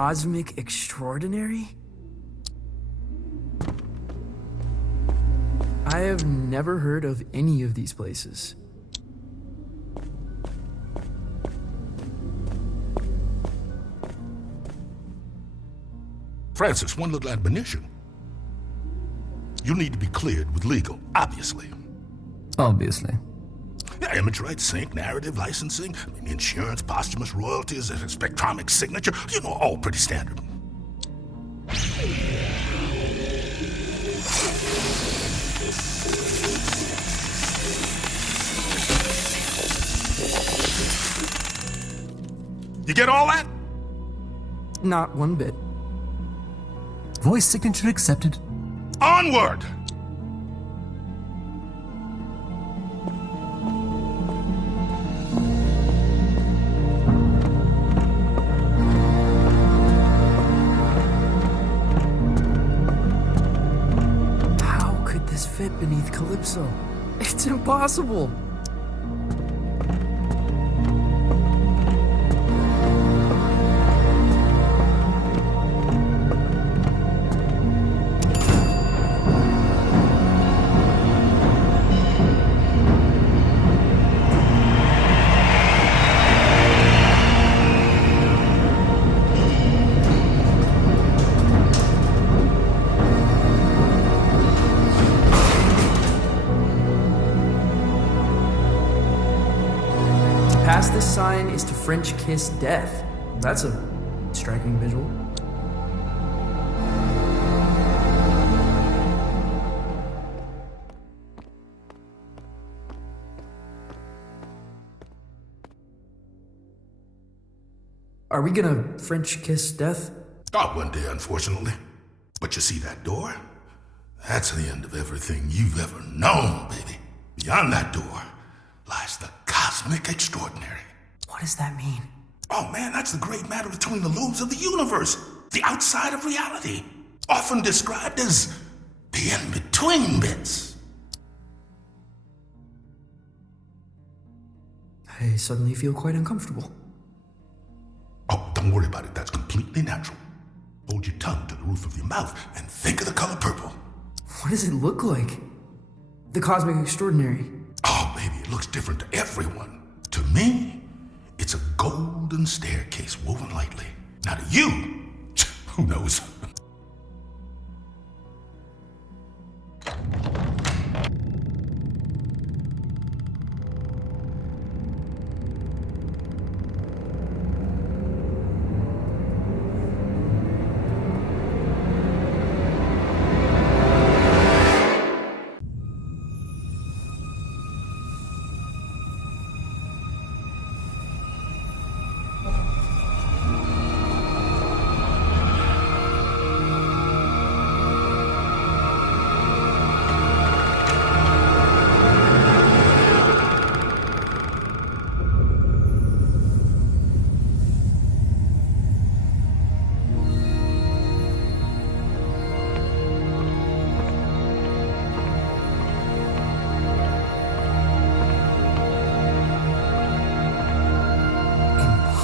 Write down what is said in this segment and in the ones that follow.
cosmic extraordinary? I have never heard of any of these places. Francis, one little admonition. You need to be cleared with legal, obviously. Obviously. Yeah, image rights, sync, narrative, licensing, insurance, posthumous royalties, spectromic signature, all pretty standard. You get all that? Not one bit. Voice signature accepted. Onward! How could this fit beneath Calypso? It's impossible. Past this sign is to French kiss death. That's a striking visual. Are we gonna French kiss death? Oh, one day, unfortunately. But you see that door? That's the end of everything you've ever known, baby. Beyond that door lies the cosmic extraordinary. What does that mean? Oh man, that's the great matter between the lobes of the universe. The outside of reality. Often described as the in-between bits. I suddenly feel quite uncomfortable. Oh, don't worry about it. That's completely natural. Hold your tongue to the roof of your mouth and think of the color purple. What does it look like? The cosmic extraordinary. Oh, baby, it looks different to everyone. To me, it's a golden staircase woven lightly. Now to you, who knows?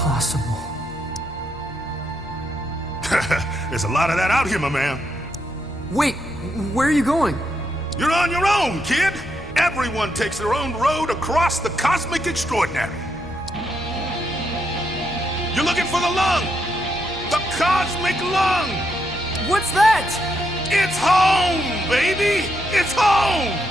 Impossible. There's a lot of that out here, my man. Wait, where are you going? You're on your own, kid. Everyone takes their own road across the cosmic extraordinary. You're looking for the lung. The cosmic lung. What's that? It's home, baby. It's home.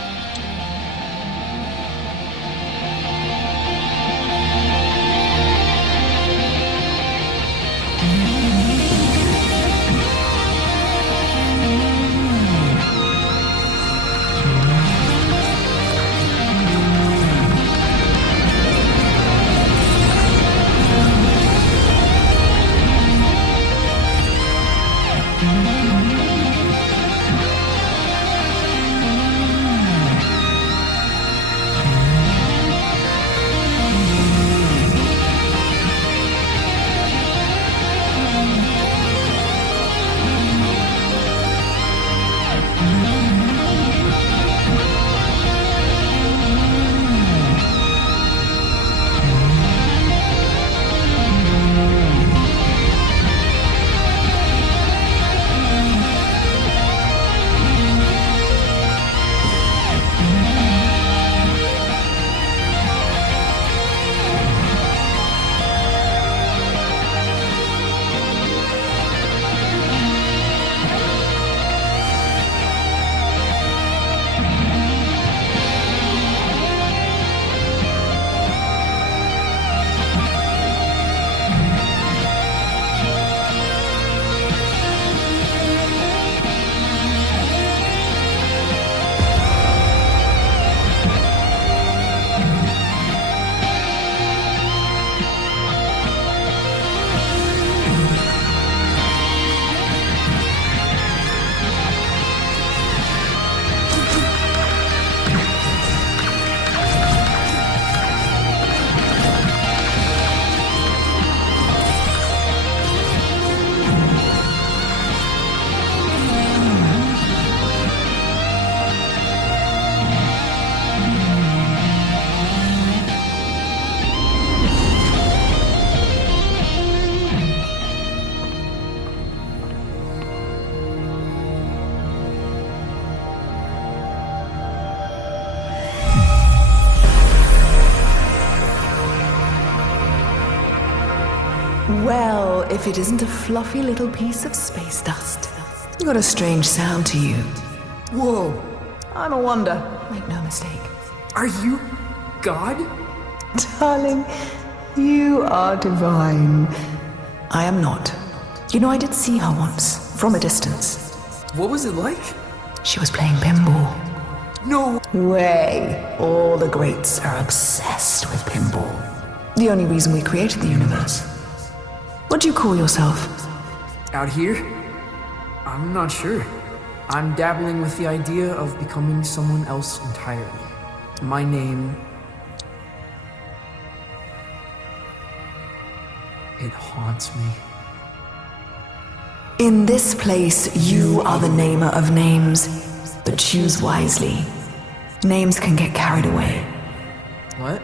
Well, if it isn't a fluffy little piece of space dust. You got a strange sound to you. Whoa, I'm a wonder. Make no mistake. are you God? Darling, you are divine. I am not. You know, I did see her once, from a distance. What was it like? She was playing pinball. No. Way. All the greats are obsessed with pinball. The only reason we created the universe. What do you call yourself? Out here? I'm not sure. I'm dabbling with the idea of becoming someone else entirely. My name... it haunts me. In this place, you are the namer of names, but choose wisely. Names can get carried away. What?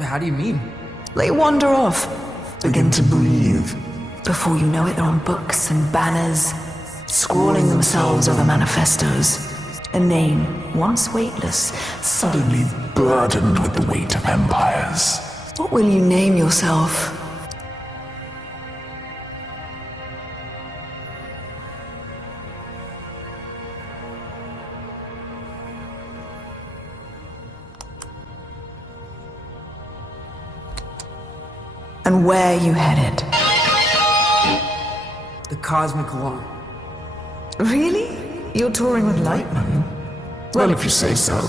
How do you mean? They wander off, begin to breathe. Before you know it, they're on books and banners, scrawling themselves over manifestos. A name, once weightless, Suddenly burdened with the weight of empires. What will you name yourself? And where you headed? The cosmic law. Really? You're touring with Lightman? Well, if you say so.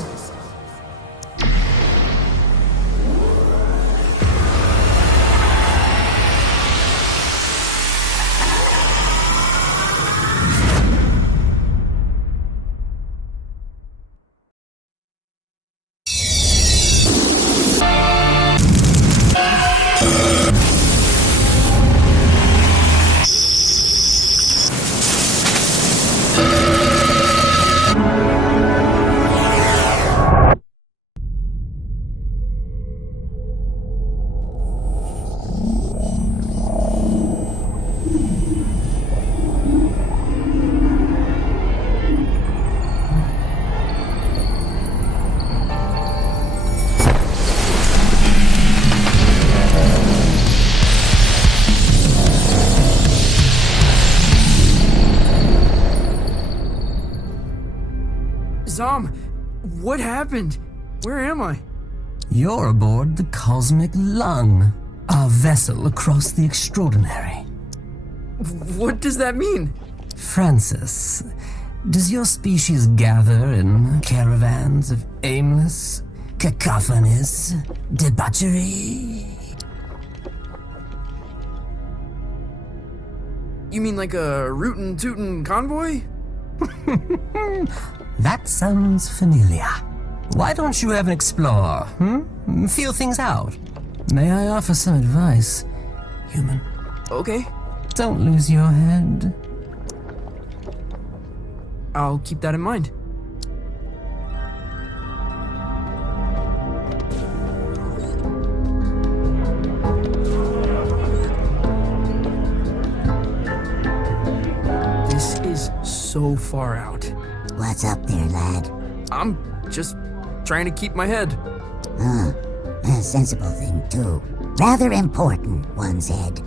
Zom, what happened? Where am I? You're aboard the Cosmic Lung, our vessel across the extraordinary. What does that mean? Francis, does your species gather in caravans of aimless, cacophonous debauchery? You mean like a rootin' tootin' convoy? That sounds familiar. Why don't you have an explore, Feel things out. May I offer some advice, human? Okay, Don't lose your head. I'll keep that in mind. This is so far out. What's up there, lad? I'm just trying to keep my head. A sensible thing, too. Rather important, one said.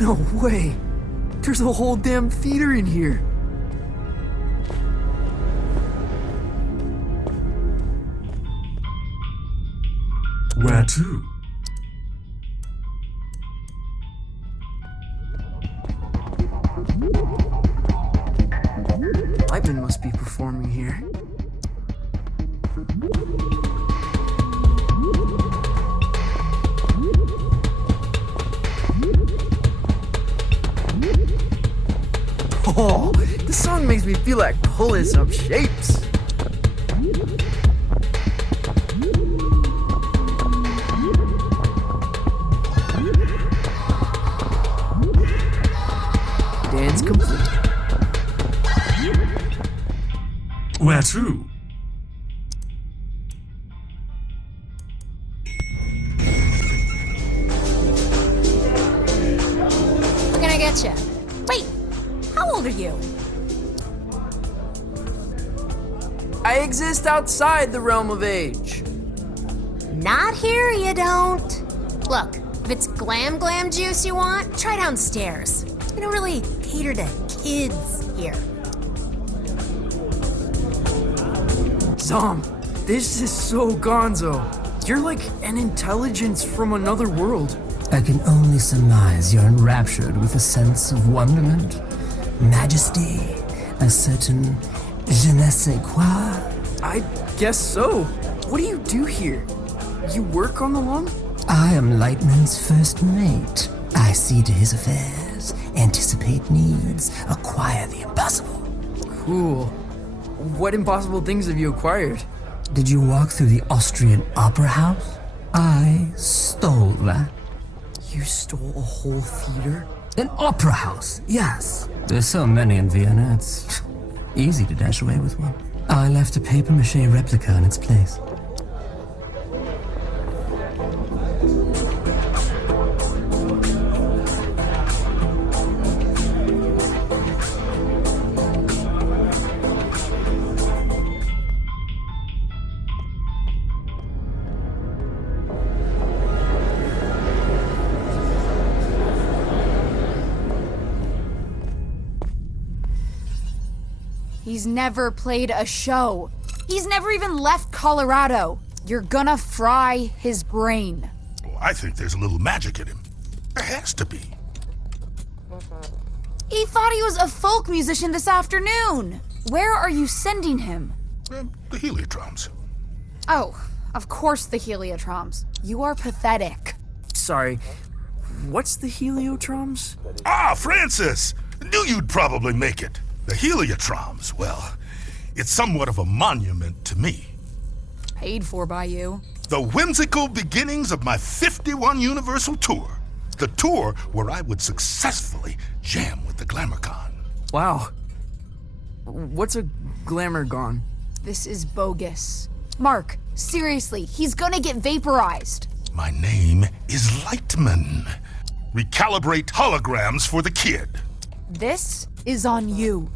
No way! There's a whole damn theater in here! Where to? Lightman must be performing here. Oh, this song makes me feel like pulling some shapes. Dance complete. Where to? What can I get you? Wait, how old are you? I exist outside the realm of age. Not here, you don't. Look, if it's glam juice you want, try downstairs. We don't really cater to kids here. Zom, this is so gonzo. You're like an intelligence from another world. I can only surmise you're enraptured with a sense of wonderment, majesty, a certain je ne sais quoi. I guess so. What do you do here? You work on the lung? I am Lightman's first mate. I see to his affairs, anticipate needs, acquire the impossible. Cool. What impossible things have you acquired? Did you walk through the Austrian Opera House? I stole that. You stole a whole theater? An opera house, yes. There's so many in Vienna, it's easy to dash away with one. I left a papier-mâché replica in its place. He's never played a show. He's never even left Colorado. You're gonna fry his brain. Well, I think there's a little magic in him. There has to be. He thought he was a folk musician this afternoon. Where are you sending him? The Heliotroms. Oh, of course the Heliotroms. You are pathetic. Sorry, what's the Heliotroms? Ah, Francis! Knew you'd probably make it. The Heliotroms, well, it's somewhat of a monument to me. Paid for by you. The whimsical beginnings of my 51 Universal Tour. The tour where I would successfully jam with the Glamourcon. Wow. What's a Glamourgon? This is bogus. Mark, seriously, he's gonna get vaporized. My name is Lightman. Recalibrate holograms for the kid. This is on you.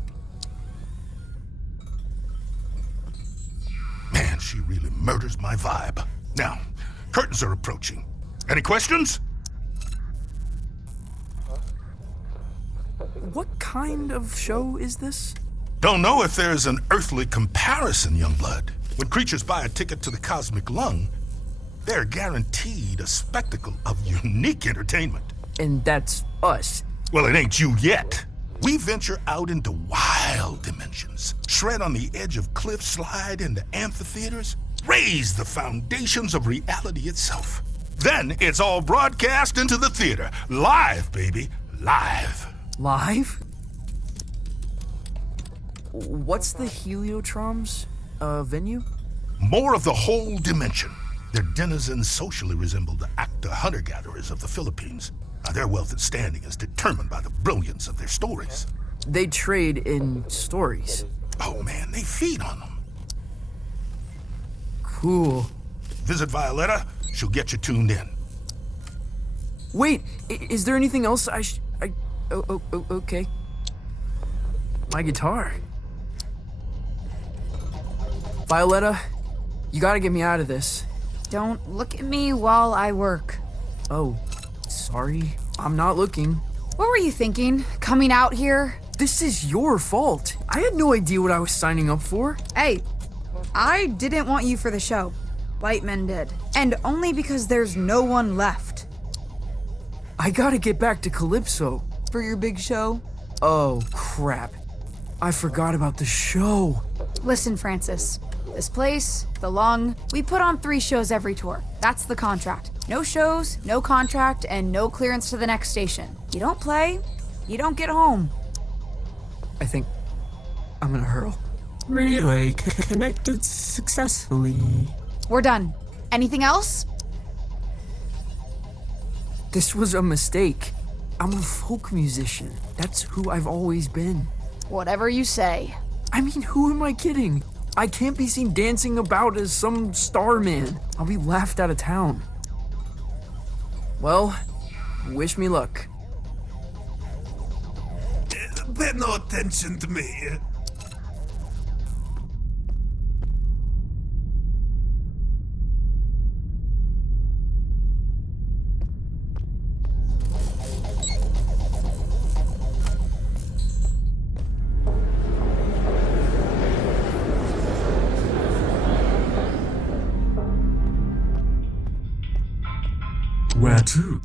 Man, she really murders my vibe. Now, curtains are approaching. Any questions? What kind of show is this? Don't know if there's an earthly comparison, Youngblood. When creatures buy a ticket to the cosmic lung, they're guaranteed a spectacle of unique entertainment. And that's us. Well, it ain't you yet. We venture out into wild dimensions, shred on the edge of cliffs, slide into amphitheaters, raise the foundations of reality itself. Then it's all broadcast into the theater. Live, baby. Live. Live? What's the Heliotroms? Venue? More of the whole dimension. Their denizens socially resemble the actor hunter-gatherers of the Philippines. Their wealth and standing is determined by the brilliance of their stories. They trade in stories. Oh man, they feed on them. Cool. Visit Violetta, she'll get you tuned in. Wait, is there anything else okay. My guitar. Violetta, you gotta get me out of this. Don't look at me while I work. Oh, sorry. I'm not looking. What were you thinking? Coming out here? This is your fault. I had no idea what I was signing up for. Hey, I didn't want you for the show. Lightman did. And only because there's no one left. I gotta get back to Calypso. For your big show? Oh, crap. I forgot about the show. Listen, Francis. This place, the Lung, we put on 3 shows every tour. That's the contract. No shows, no contract, and no clearance to the next station. You don't play, you don't get home. I think I'm gonna hurl. Relay connected successfully. We're done. Anything else? This was a mistake. I'm a folk musician. That's who I've always been. Whatever you say. I mean, who am I kidding? I can't be seen dancing about as some star man. I'll be laughed out of town. Well, wish me luck. Pay no attention to me. too.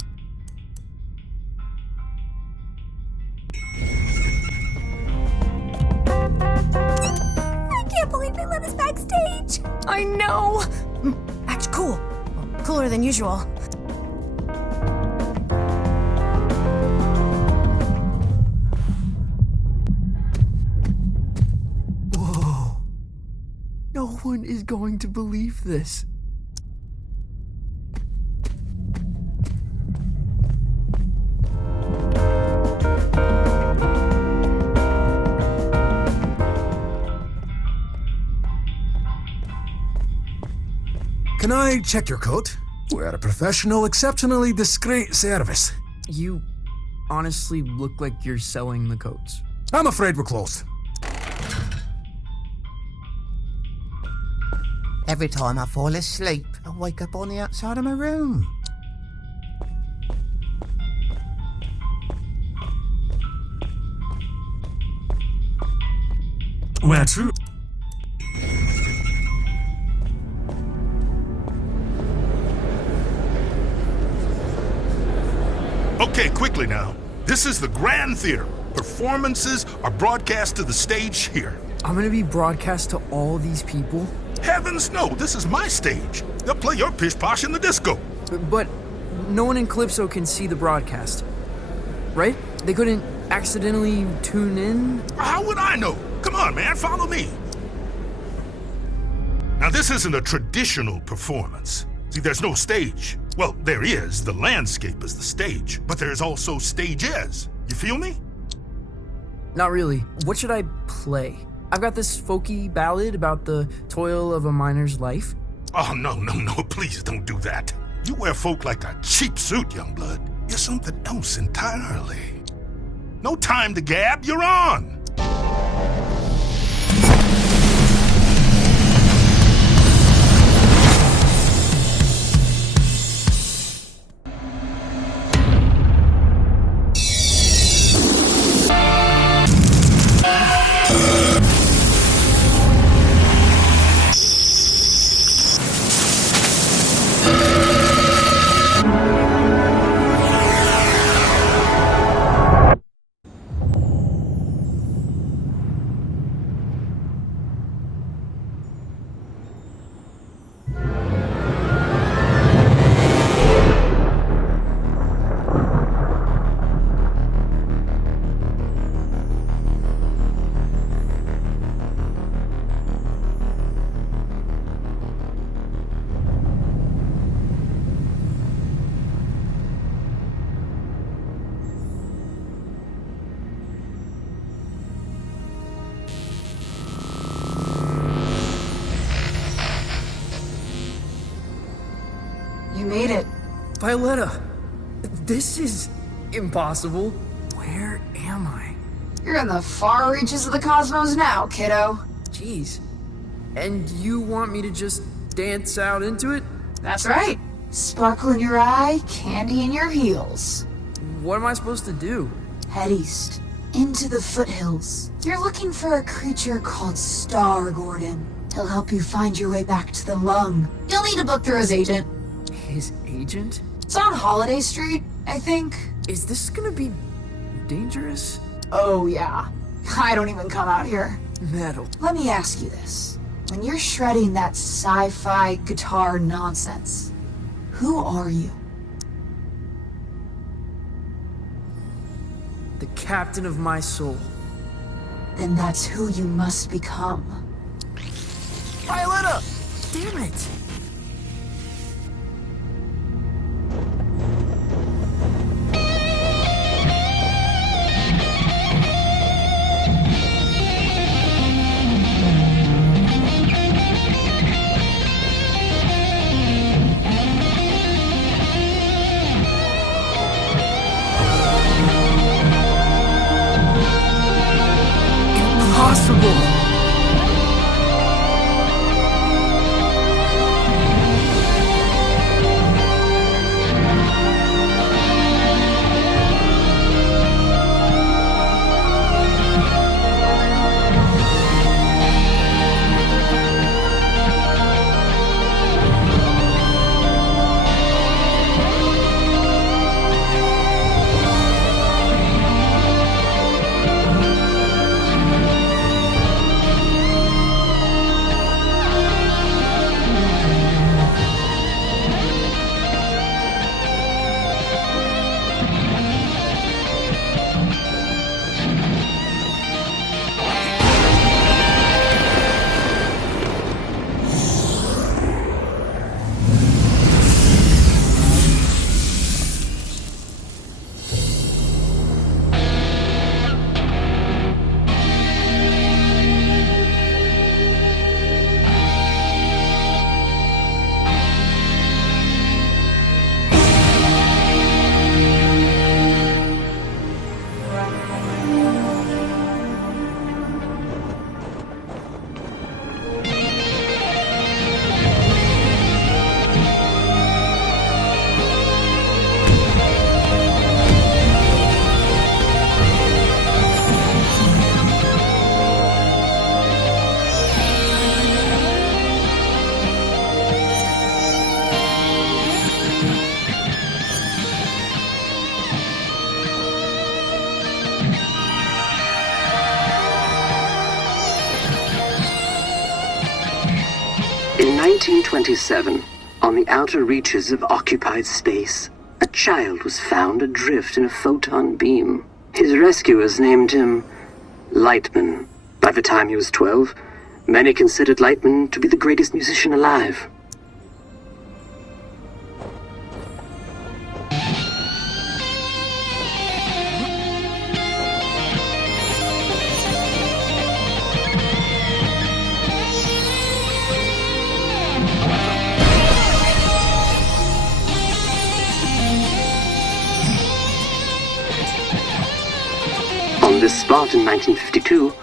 I can't believe they let us backstage. I know. Act cool. Well, cooler than usual. Whoa. No one is going to believe this. Can I check your coat? We're a professional, exceptionally discreet service. You honestly look like you're selling the coats. I'm afraid we're closed. Every time I fall asleep, I wake up on the outside of my room. Where to? Okay, quickly now. This is the Grand Theater. Performances are broadcast to the stage here. I'm gonna be broadcast to all these people, Heavens no, this is my stage. They'll play your pish posh in the disco. but no one in Calypso can see the broadcast. Right? They couldn't accidentally tune in? How would I know? Come on, man, follow me. Now, this isn't a traditional performance. See, there's no stage. Well, there is. The landscape is the stage. But there's also stages. You feel me? Not really. What should I play? I've got this folky ballad about the toil of a miner's life. Oh, no, please don't do that. You wear folk like a cheap suit, young blood. You're something else entirely. No time to gab, you're on. You made it. Violetta, this is impossible. Where am I? You're in the far reaches of the cosmos now, kiddo. Jeez. And you want me to just dance out into it? That's right. Sparkle in your eye, candy in your heels. What am I supposed to do? Head east, into the foothills. You're looking for a creature called Star Gordon. He'll help you find your way back to the lung. You'll need to book through his agent. His agent? It's on Holiday Street, I think. Is this gonna be dangerous? Oh yeah. I don't even come out here. Metal. Let me ask you this. When you're shredding that sci-fi guitar nonsense, who are you? The captain of my soul. Then that's who you must become. Violetta! Damn it! Impossible! 1927, on the outer reaches of occupied space, a child was found adrift in a photon beam. His rescuers named him Lightman. By the time he was 12, many considered Lightman to be the greatest musician alive. On this spot in 1952,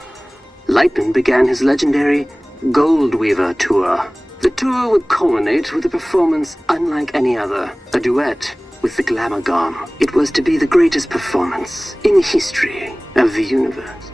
Lightman began his legendary Gold Weaver tour. The tour would culminate with a performance unlike any other, a duet with the Glamour Gone. It was to be the greatest performance in the history of the universe.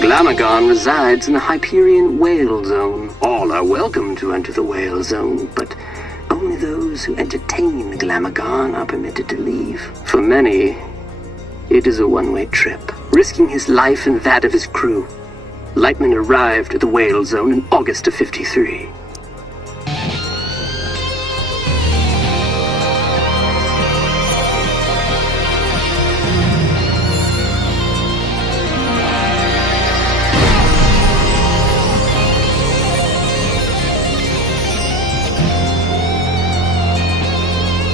Glamagon resides in the Hyperion Whale Zone. All are welcome to enter the Whale Zone, but only those who entertain the Glamagon are permitted to leave. For many, it is a one-way trip. Risking his life and that of his crew, Lightman arrived at the Whale Zone in August of '53.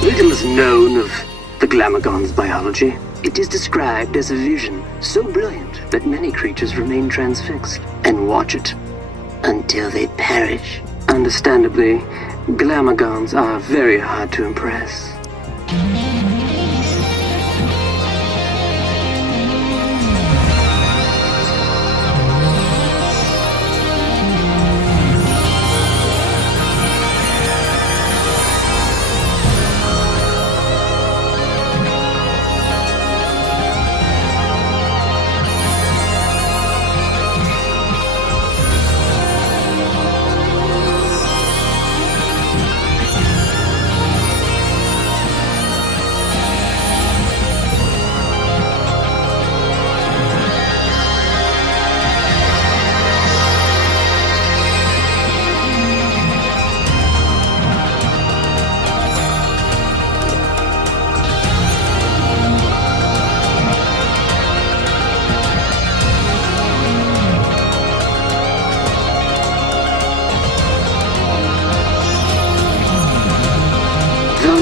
Little is known of the Glamagon's biology. It is described as a vision so brilliant that many creatures remain transfixed and watch it until they perish. Understandably, Glamagons are very hard to impress.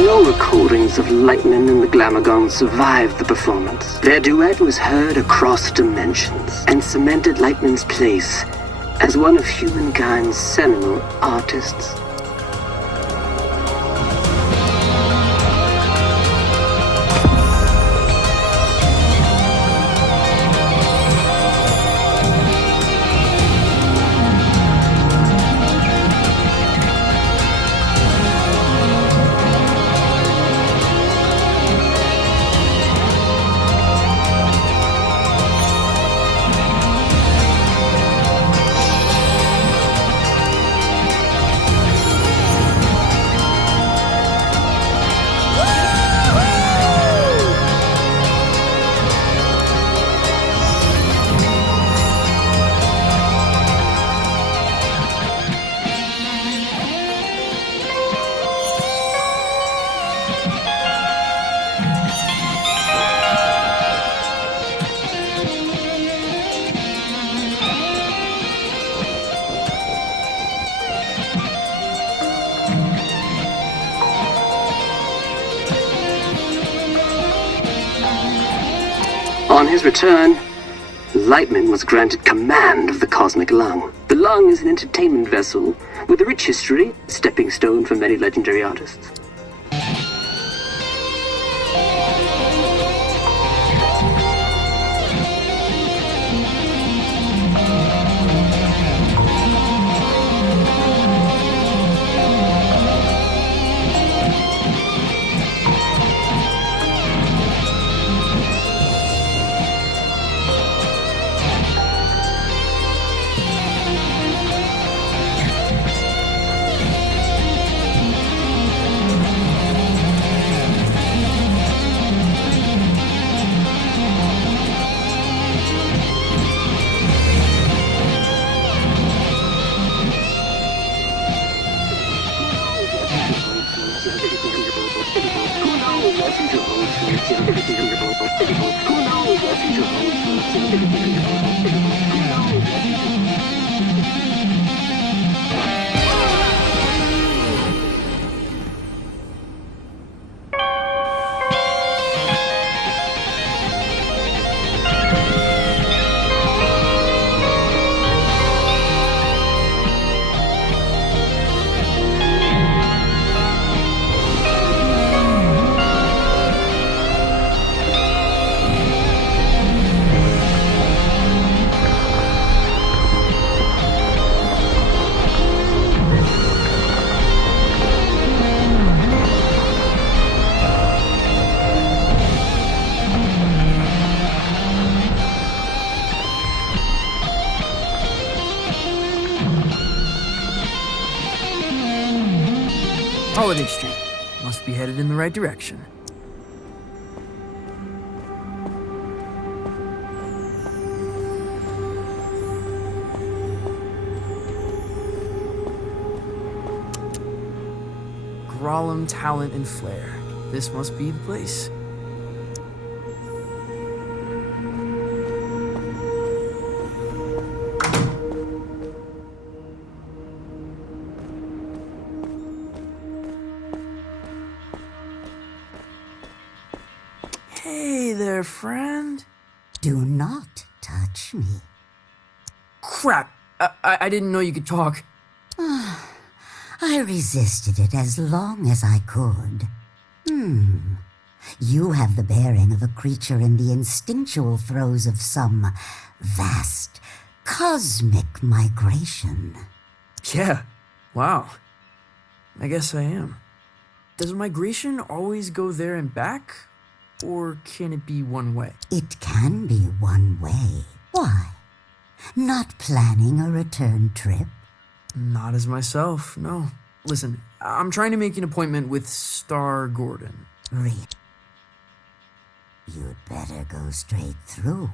No recordings of Lightman and the Glamagon survived the performance. Their duet was heard across dimensions and cemented Lightman's place as one of humankind's seminal artists. On his return, Lightman was granted command of the Cosmic Lung. The Lung is an entertainment vessel with a rich history, stepping stone for many legendary artists. Holiday Street. Must be headed in the right direction. Grolem Talent and Flair. This must be the place. Hey there, friend. Do not touch me. Crap! I didn't know you could talk. I resisted it as long as I could. You have the bearing of a creature in the instinctual throes of some vast, cosmic migration. Yeah, wow. I guess I am. Does migration always go there and back? Or can it be one way? It can be one way. Why? Not planning a return trip? Not as myself, no. Listen, I'm trying to make an appointment with Star Gordon. Really? You'd better go straight through.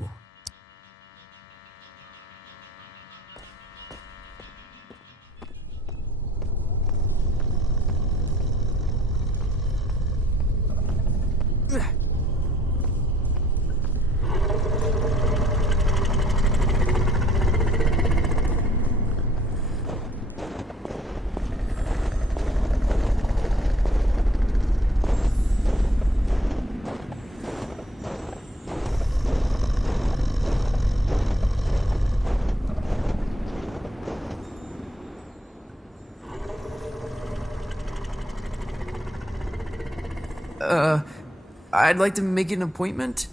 I'd like to make an appointment.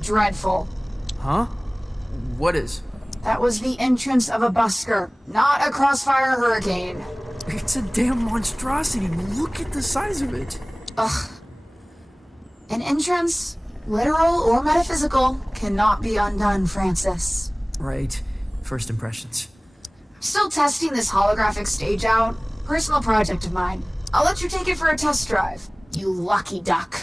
Dreadful. Huh? What is? That was the entrance of a busker, not a crossfire hurricane. It's a damn monstrosity. Look at the size of it. Ugh. An entrance, literal or metaphysical, cannot be undone, Francis. Right. First impressions. Still testing this holographic stage out? Personal project of mine. I'll let you take it for a test drive. You lucky duck.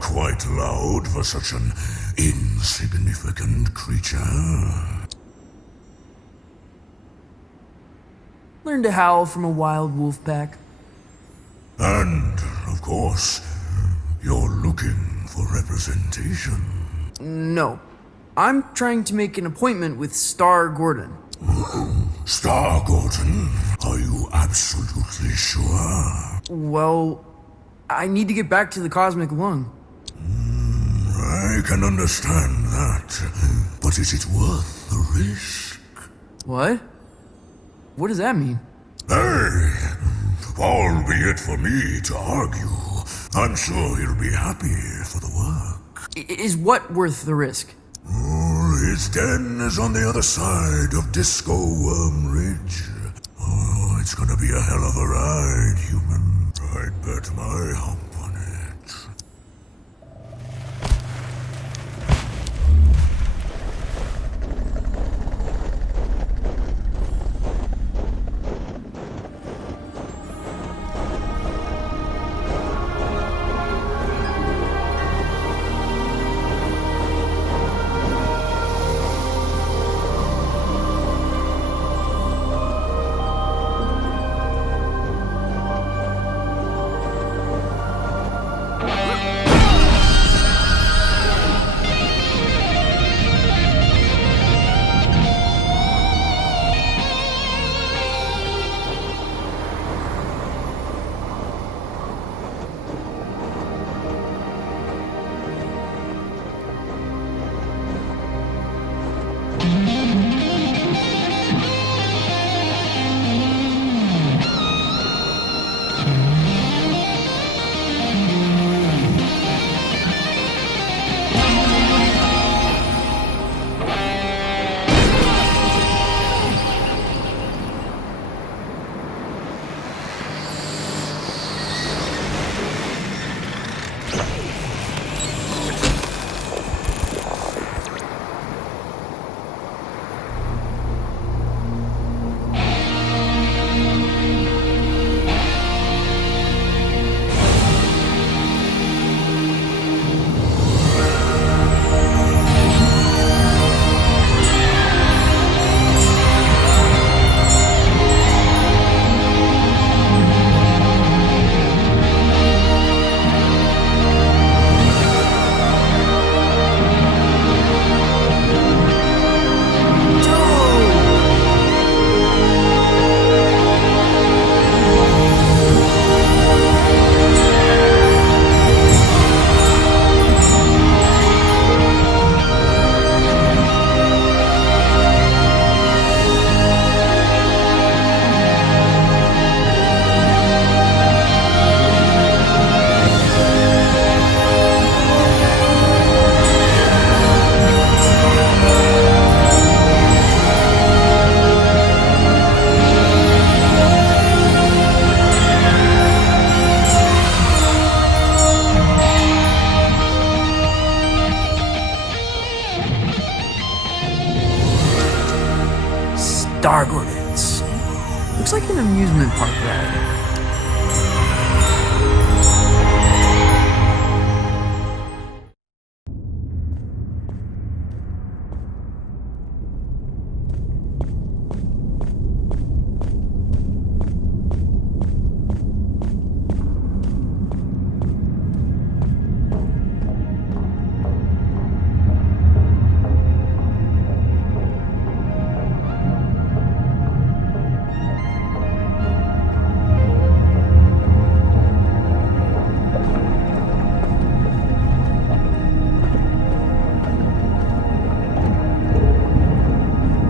Quite loud for such an insignificant creature. Learn to howl from a wild wolf pack. And, of course, you're looking for representation. No. I'm trying to make an appointment with Star Gordon. Star Gordon? Are you absolutely sure? Well, I need to get back to the Cosmic Lung. I can understand that, but is it worth the risk? What? What does that mean? Hey! Far be it for me to argue. I'm sure he'll be happy for the work. Is what worth the risk? His den is on the other side of Disco Worm Ridge. Oh, it's gonna be a hell of a ride, human. I'd bet my hump on it. Stargordens. Looks like an amusement park ride.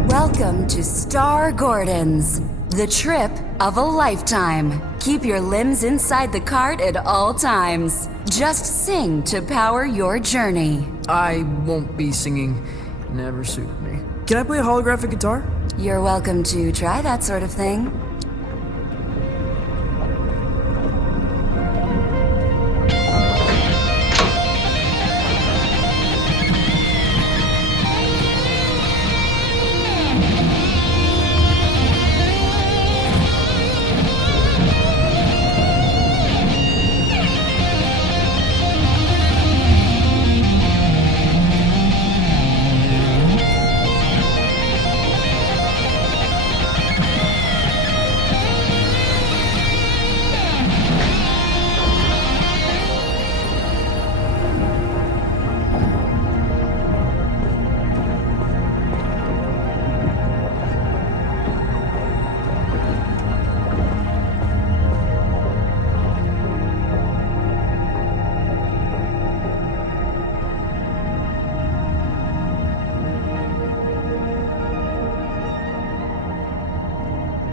Welcome to Star Gordons, the trip of a lifetime. Keep your limbs inside the cart at all times. Just sing to power your journey. I won't be singing. Never suited me. Can I play a holographic guitar? You're welcome to try that sort of thing.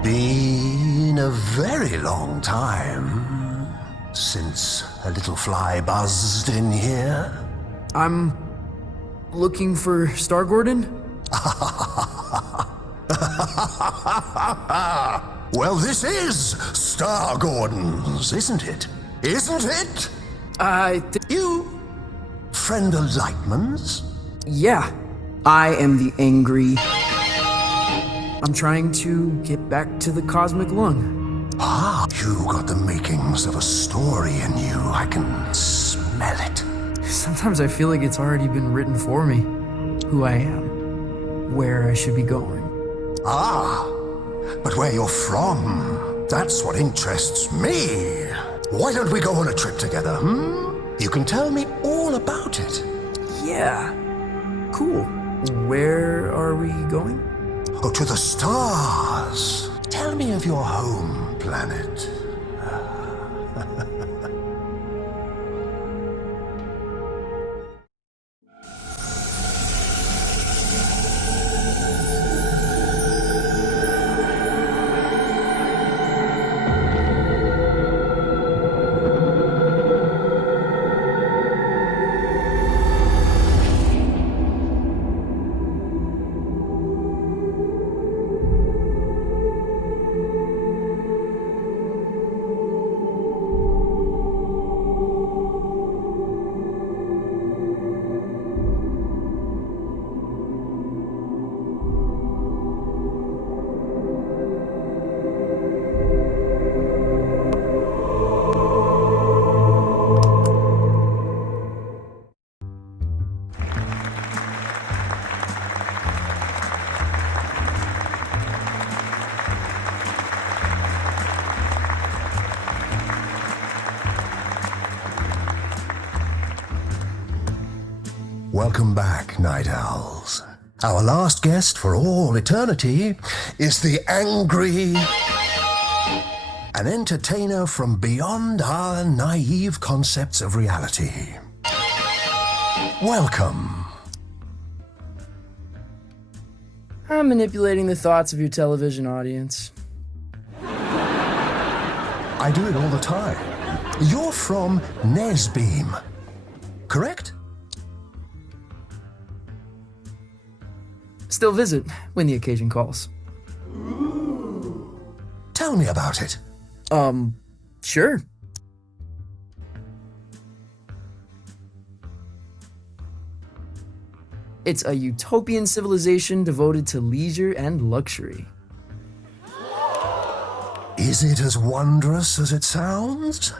Be been a very long time since a little fly buzzed in here. I'm looking for Star Gordon? Well, this is Star Gordon's, isn't it? Isn't it? You friend of Lightman's? Yeah, I am the angry... I'm trying to get back to the cosmic lung. Ah, you got the makings of a story in you. I can smell it. Sometimes I feel like it's already been written for me. Who I am, where I should be going. Ah, but where you're from, that's what interests me. Why don't we go on a trip together, You can tell me all about it. Yeah, cool. Where are we going? Oh, to the stars. Tell me of your home planet. Welcome back, Night Owls. Our last guest for all eternity is the angry... an entertainer from beyond our naive concepts of reality. Welcome. I'm manipulating the thoughts of your television audience. I do it all the time. You're from Nesbeam, correct? Still visit when the occasion calls. Tell me about it. Sure. It's a utopian civilization devoted to leisure and luxury. Is it as wondrous as it sounds?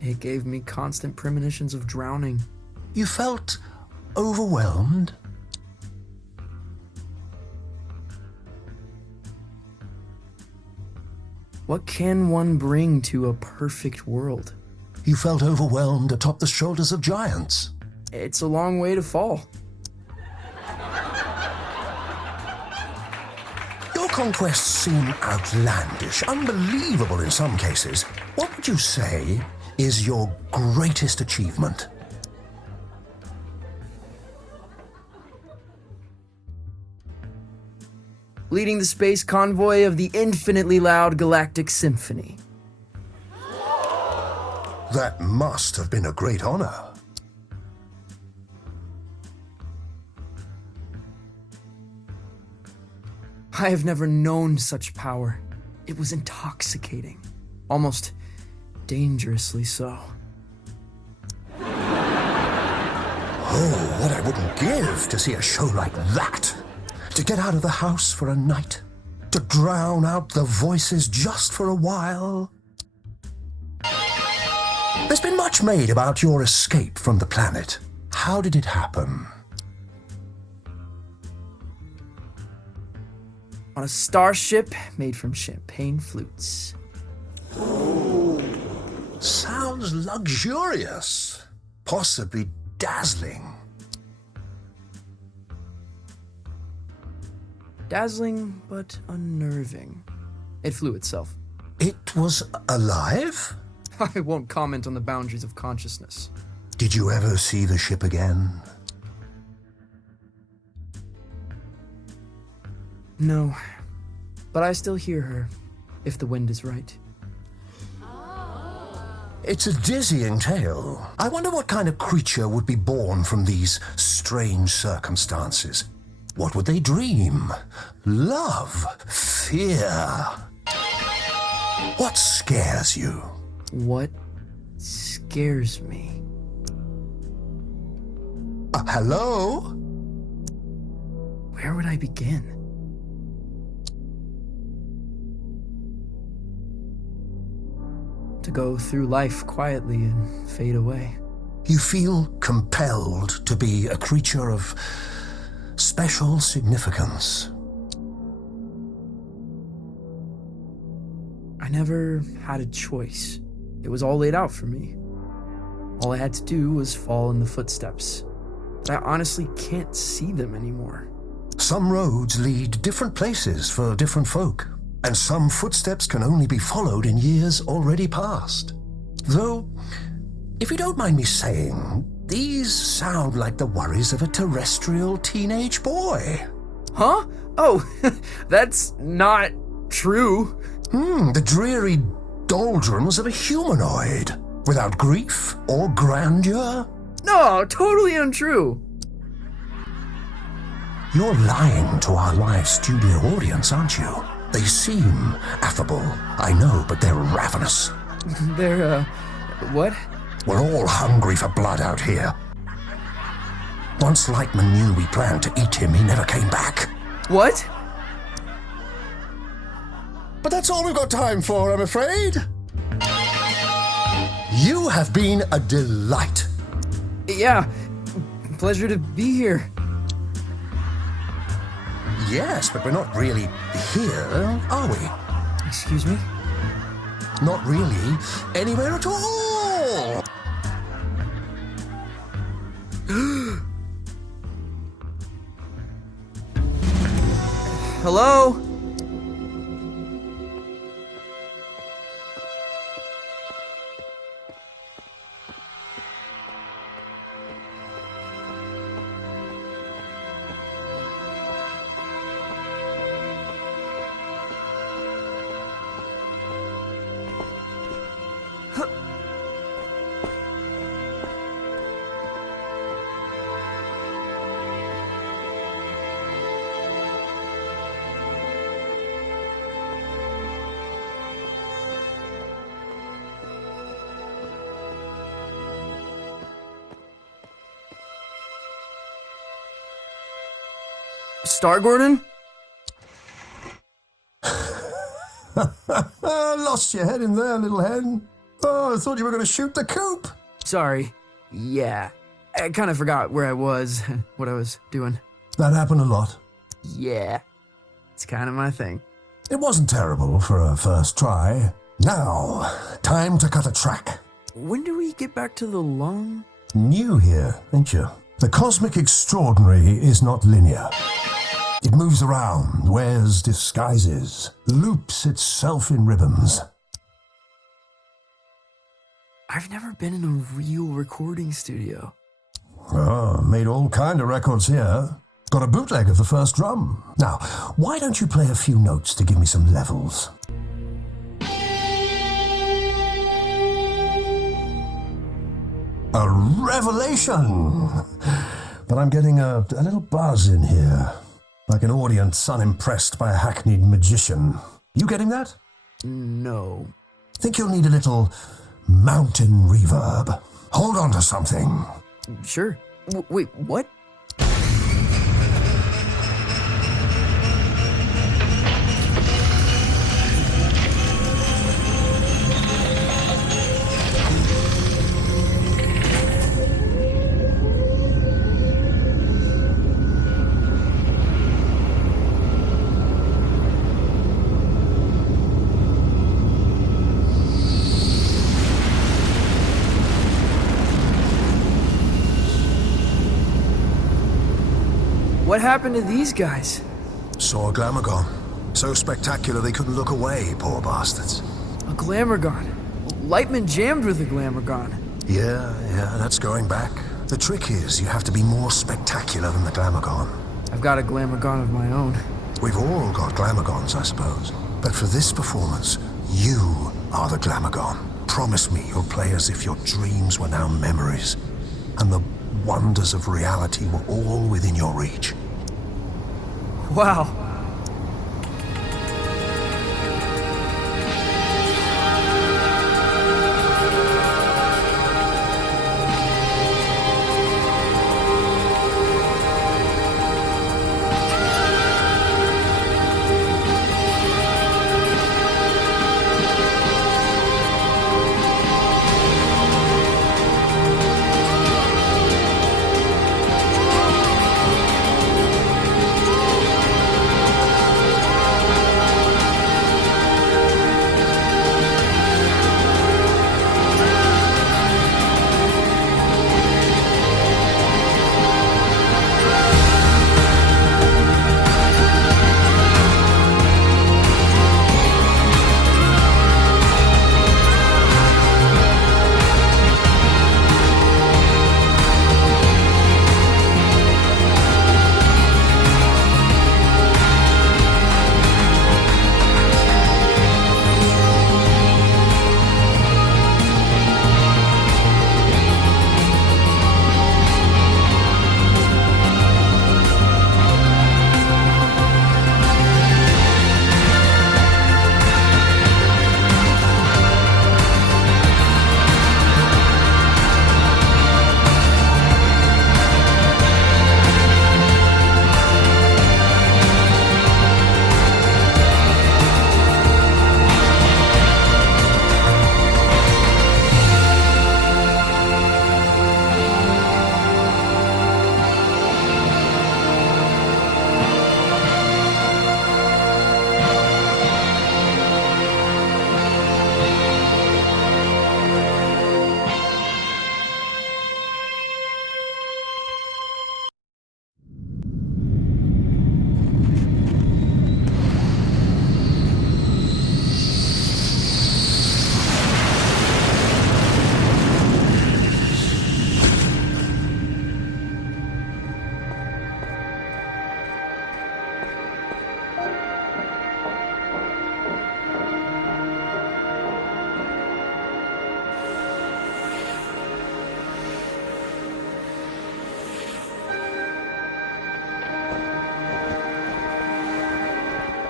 It gave me constant premonitions of drowning. You felt overwhelmed? What can one bring to a perfect world? You felt overwhelmed atop the shoulders of giants. It's a long way to fall. Your conquests seem outlandish, unbelievable in some cases. What would you say is your greatest achievement? Leading the space convoy of the infinitely loud Galactic Symphony. That must have been a great honor. I have never known such power. It was intoxicating. Almost dangerously so. Oh, what I wouldn't give to see a show like that. To get out of the house for a night. To drown out the voices just for a while. There's been much made about your escape from the planet. How did it happen? On a starship made from champagne flutes. Sounds luxurious. Possibly dazzling. Dazzling, but unnerving. It flew itself. It was alive? I won't comment on the boundaries of consciousness. Did you ever see the ship again? No. But I still hear her, if the wind is right. It's a dizzying tale. I wonder what kind of creature would be born from these strange circumstances. What would they dream? Love? Fear? What scares you? What scares me? Hello? Where would I begin? To go through life quietly and fade away. You feel compelled to be a creature of special significance. I never had a choice. It was all laid out for me. All I had to do was fall in the footsteps. But I honestly can't see them anymore. Some roads lead different places for different folk, and some footsteps can only be followed in years already past. Though, if you don't mind me saying, these sound like the worries of a terrestrial teenage boy. Huh? Oh, that's not true. The dreary doldrums of a humanoid, without grief or grandeur. No, totally untrue. You're lying to our live studio audience, aren't you? They seem affable, I know, but they're ravenous. They're, what? We're all hungry for blood out here. Once Lightman knew we planned to eat him, he never came back. What? But that's all we've got time for, I'm afraid. You have been a delight. Yeah, pleasure to be here. Yes, but we're not really here, are we? Excuse me? Not really anywhere at all. Hello? Star Gordon? Lost your head in there, little hen. Oh, I thought you were going to shoot the coop. Sorry. Yeah. I kind of forgot where I was, what I was doing. That happened a lot. Yeah. It's kind of my thing. It wasn't terrible for a first try. Now, time to cut a track. When do we get back to the lung? New here, ain't you? The cosmic extraordinary is not linear. It moves around, wears disguises, loops itself in ribbons. I've never been in a real recording studio. Oh, made all kind of records here. Got a bootleg of the first drum. Now, why don't you play a few notes to give me some levels? A revelation! But I'm getting a little buzz in here. Like an audience unimpressed by a hackneyed magician. You getting that? No. Think you'll need a little mountain reverb. Hold on to something. Sure. Wait, what? What happened to these guys? Saw a Glamogon. So spectacular they couldn't look away, poor bastards. A Glamogon. Lightman jammed with a Glamogon. Yeah, that's going back. The trick is you have to be more spectacular than the Glamogon. I've got a Glamogon of my own. We've all got Glamagons, I suppose. But for this performance, you are the Glamagon. Promise me you'll play as if your dreams were now memories, and the wonders of reality were all within your reach. Wow.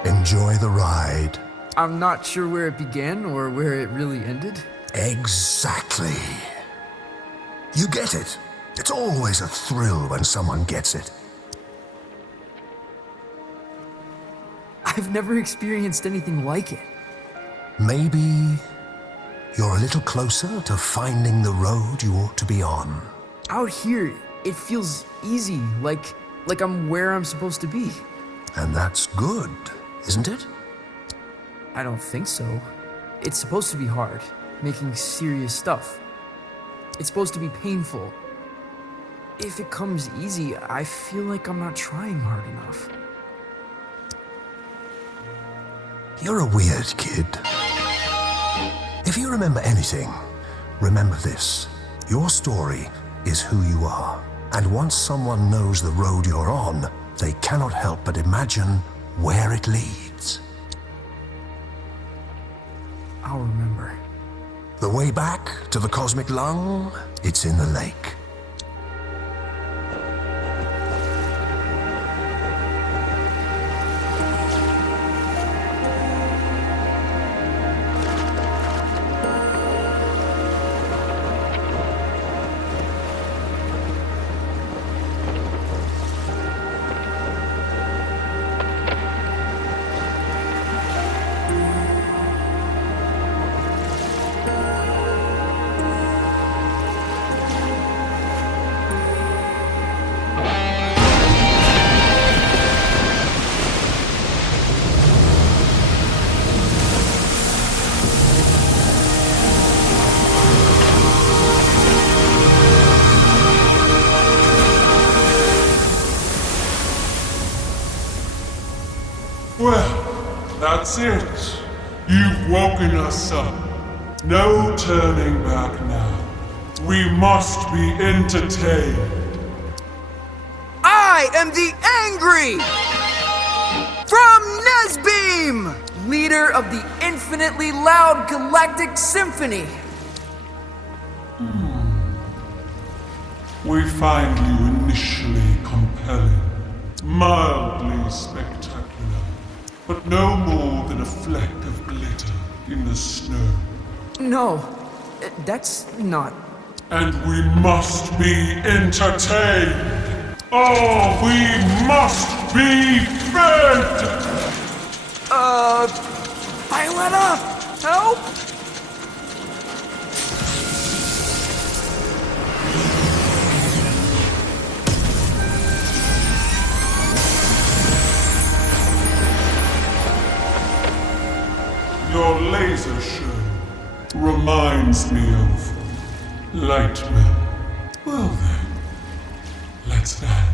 Enjoy the ride. I'm not sure where it began or where it really ended. Exactly. You get it. It's always a thrill when someone gets it. I've never experienced anything like it. Maybe you're a little closer to finding the road you ought to be on. Out here, it feels easy, like I'm where I'm supposed to be. And that's good, isn't it? I don't think so. It's supposed to be hard, making serious stuff. It's supposed to be painful. If it comes easy, I feel like I'm not trying hard enough. You're a weird kid. If you remember anything, remember this. Your story is who you are. And once someone knows the road you're on, they cannot help but imagine where it leads. I'll remember. The way back to the cosmic lung, it's in the lake. Well, that's it. You've woken us up. No turning back now. We must be entertained. I am the angry! From Nesbeam! Leader of the infinitely loud galactic symphony. We find you initially compelling, mildly spectacular, but no more than a fleck of glitter in the snow. No, that's not. And we must be entertained. Oh, we must be fed! Violetta! Help! Your laser show reminds me of Lightman. Well then, let's dance.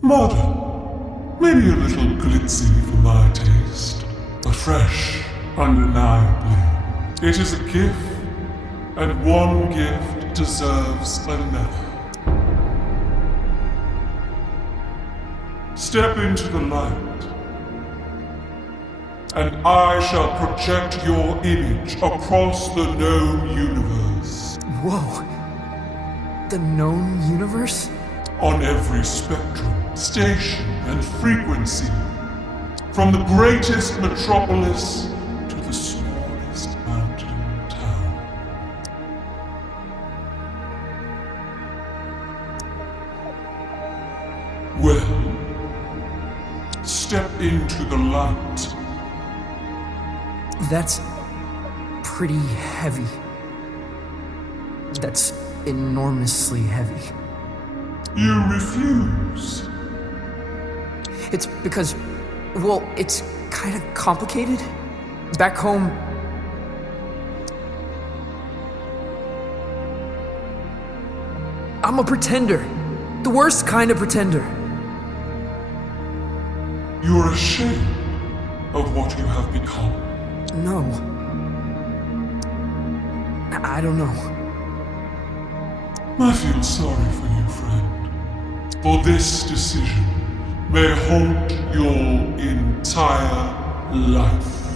Modern, maybe a little glitzy for my taste, but fresh, undeniably. It is a gift, and one gift deserves another. Step into the light, and I shall project your image across the known universe. Whoa. The known universe? On every spectrum, station, and frequency. From the greatest metropolis to the smallest mountain town. Well, step into the light. That's pretty heavy. That's enormously heavy. You refuse. It's because, well, it's kind of complicated. Back home, I'm a pretender. The worst kind of pretender. You're ashamed of what you have become. No. I don't know. I feel sorry for you, friend. For this decision may haunt your entire life.